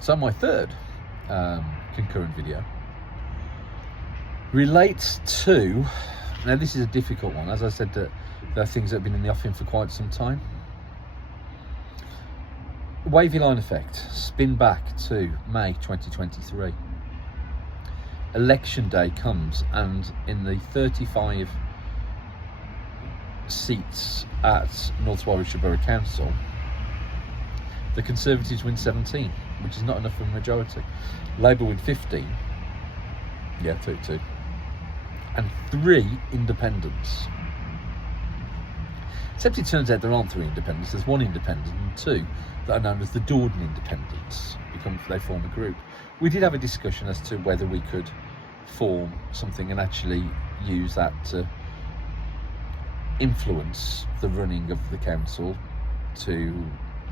So my third concurrent video relates to, now this is a difficult one, as I said, that there are things that have been in the offing for quite some time. Wavy line effect, spin back to May 2023. Election day comes, and in the 35 seats at North Warwickshire Borough Council, the Conservatives win 17, which is not enough for a majority. Labour win 15, 32, and 3 independents. Except it turns out there aren't 3 independents, there's 1 independent and 2 that are known as the Dordon Independents. They form a group. We did have a discussion as to whether we could form something and actually use that to influence the running of the council to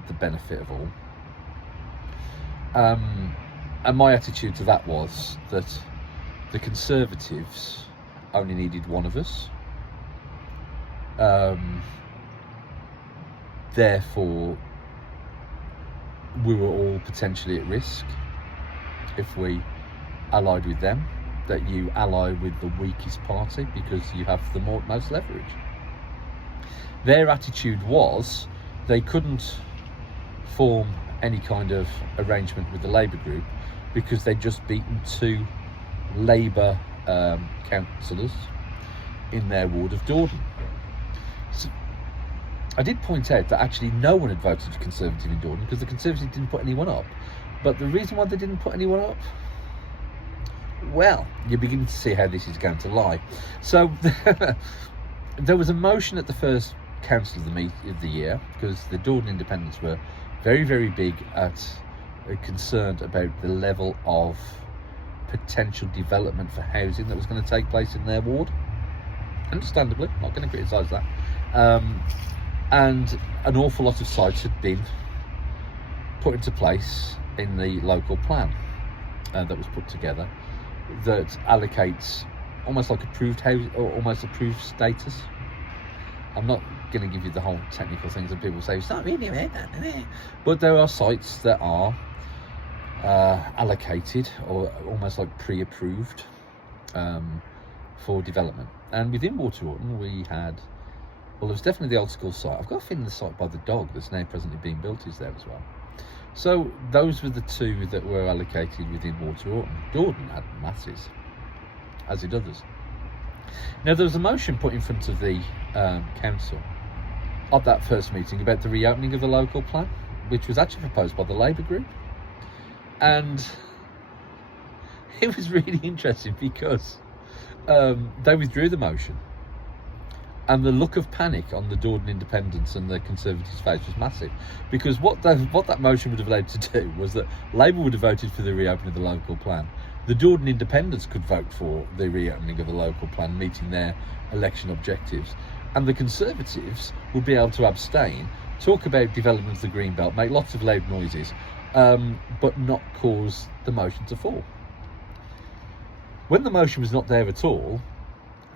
the benefit of all. And my attitude to that was that the Conservatives only needed one of us. Therefore, we were all potentially at risk if we allied with them, that you ally with the weakest party because you have the most leverage. Their attitude was they couldn't form any kind of arrangement with the Labour group because they'd just beaten 2 Labour councillors in their ward of Dordon. So I did point out that actually no one had voted for Conservative in Dordon because the Conservatives didn't put anyone up. But the reason why they didn't put anyone up, well, you're beginning to see how this is going to lie. So there was a motion at the first council of the year because the Dordon Independents were very, very big at concerned about the level of potential development for housing that was going to take place in their ward. Understandably, not going to criticise that. And an awful lot of sites had been put into place in the local plan that was put together that allocates almost like approved house or almost approved status. I'm not going to give you the whole technical things that people say, it's not really about that, but there are sites that are allocated or almost like pre-approved for development. And within Waterorton we had, well, there's definitely the old school site. I've got a feeling the site by the dog that's now presently being built is there as well. So those were the 2 that were allocated within Waterorton. Dordon had masses, as did others. Now there was a motion put in front of the council at that first meeting about the reopening of the local plan, which was actually proposed by the Labour group. And it was really interesting because they withdrew the motion. And the look of panic on the Dordon Independents and the Conservatives' face was massive, because what that motion would have led to do was that Labour would have voted for the reopening of the local plan. The Dordon Independents could vote for the reopening of the local plan, meeting their election objectives, and the Conservatives would be able to abstain, talk about development of the Greenbelt, make lots of loud noises, but not cause the motion to fall. When the motion was not there at all,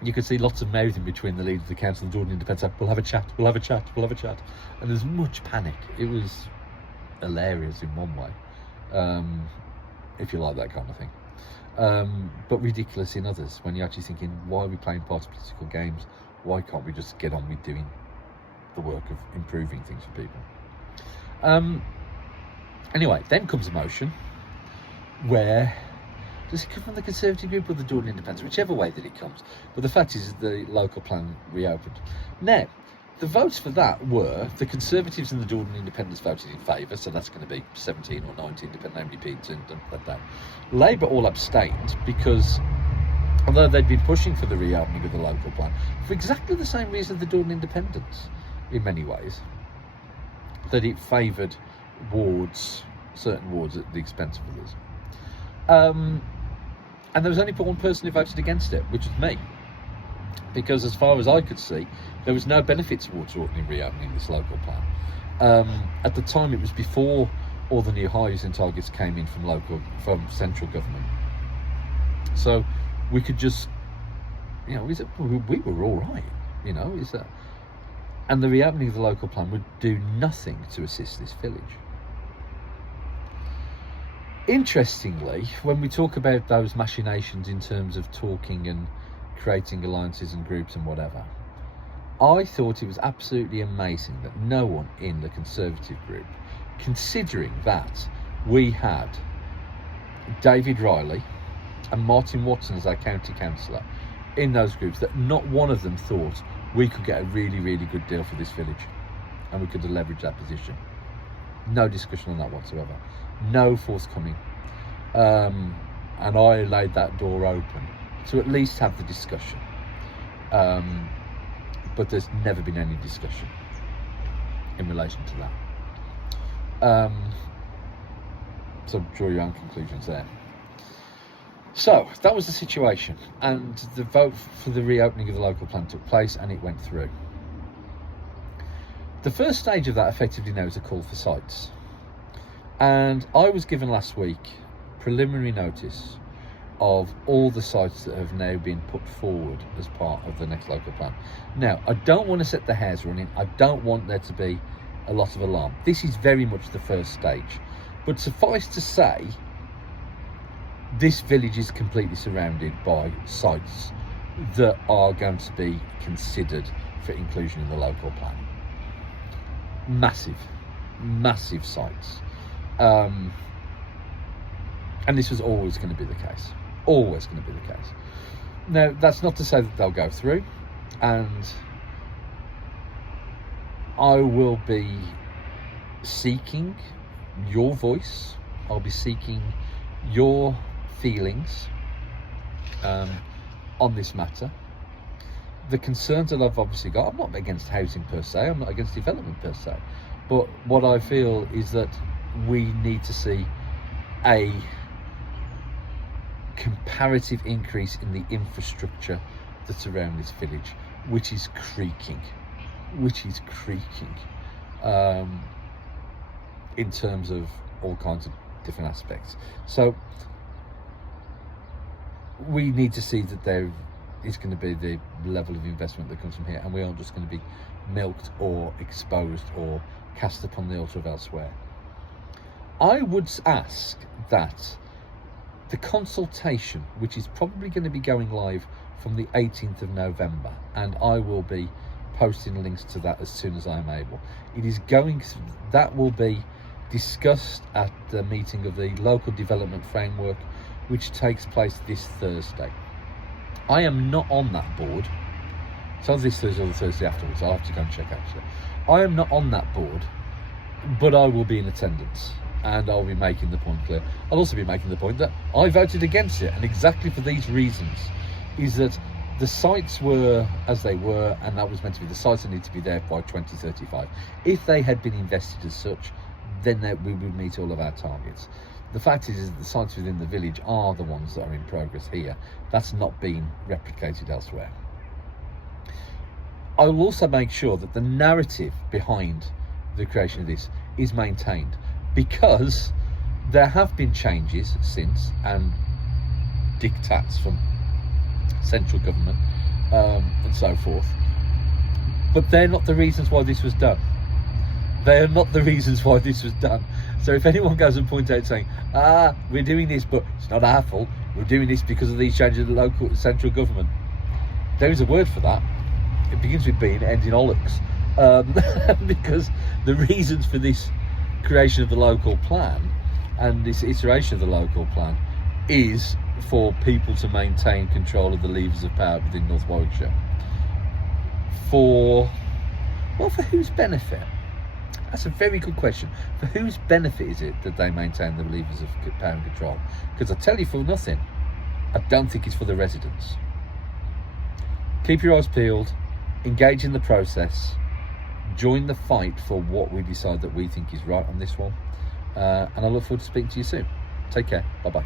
you could see lots of mouthing between the leader of the council and the Dordon Independents. We'll have a chat, we'll have a chat, we'll have a chat. And there's much panic. It was hilarious in one way, if you like that kind of thing. But ridiculous in others, when you're actually thinking, why are we playing political games? Why can't we just get on with doing the work of improving things for people? Anyway, then comes a motion where, does it come from the Conservative group or the Dordon Independents? Whichever way that it comes. But the fact is the local plan reopened. Now, the votes for that were the Conservatives and the Dordon Independents voted in favour, so that's going to be 17 or 19, depending on how many people like that. Labour all abstained because, although they'd been pushing for the reopening of the local plan, for exactly the same reason the Dordon Independents, in many ways, that it favoured certain wards at the expense of others. And there was only one person who voted against it, which was me. Because as far as I could see, there was no benefit to Waterorton in reopening this local plan. At the time, it was before all the new housing targets came in from central government. So we could just, we were all right, and the reopening of the local plan would do nothing to assist this village. Interestingly, when we talk about those machinations in terms of talking and creating alliances and groups and whatever, I thought it was absolutely amazing that no one in the Conservative group, considering that we had David Riley and Martin Watson as our county councillor in those groups, that not one of them thought we could get a really, really good deal for this village and we could leverage that position. No discussion on that whatsoever. No forthcoming. And I laid that door open to at least have the discussion. But there's never been any discussion in relation to that. So draw your own conclusions there. So that was the situation, and the vote for the reopening of the local plan took place and it went through. The first stage of that effectively now is a call for sites. And I was given last week preliminary notice of all the sites that have now been put forward as part of the next local plan. Now, I don't want to set the hairs running. I don't want there to be a lot of alarm. This is very much the first stage. But suffice to say, this village is completely surrounded by sites that are going to be considered for inclusion in the local plan. Massive, massive sites. And this was always going to be the case. Always going to be the case. Now, that's not to say that they'll go through, and I will be seeking your voice. I'll be seeking your feelings on this matter. The concerns that I've obviously got, I'm not against housing per se, I'm not against development per se, but what I feel is that we need to see a comparative increase in the infrastructure that's around this village, which is creaking in terms of all kinds of different aspects. So we need to see that there is going to be the level of investment that comes from here, and we aren't just going to be milked or exposed or cast upon the altar of elsewhere. I would ask that the consultation, which is probably going to be going live from the 18th of November, and I will be posting links to that as soon as I'm able. That will be discussed at the meeting of the Local Development Framework, which takes place this Thursday. I am not on that board. It's on this Thursday or the Thursday afterwards. I'll have to go and check actually. I am not on that board, but I will be in attendance, and I'll be making the point clear. I'll also be making the point that I voted against it, and exactly for these reasons, is that the sites were as they were, and that was meant to be the sites that need to be there by 2035. If they had been invested as such, then we would meet all of our targets. The fact is that the sites within the village are the ones that are in progress here. That's not being replicated elsewhere. I will also make sure that the narrative behind the creation of this is maintained, because there have been changes since and diktats from central government and so forth, but they're not the reasons why this was done. They are not the reasons why this was done. So if anyone goes and points out saying, we're doing this, but it's not our fault, we're doing this because of these changes in the local central government, there is a word for that. It begins with B and ends in Ollocks. Because the reasons for this creation of the local plan and this iteration of the local plan is for people to maintain control of the levers of power within North Warwickshire. For whose benefit? That's a very good question. For whose benefit is it that they maintain the levers of power and control? Because I tell you for nothing, I don't think it's for the residents. Keep your eyes peeled, engage in the process, join the fight for what we decide that we think is right on this one, and I look forward to speaking to you soon. Take care. Bye bye.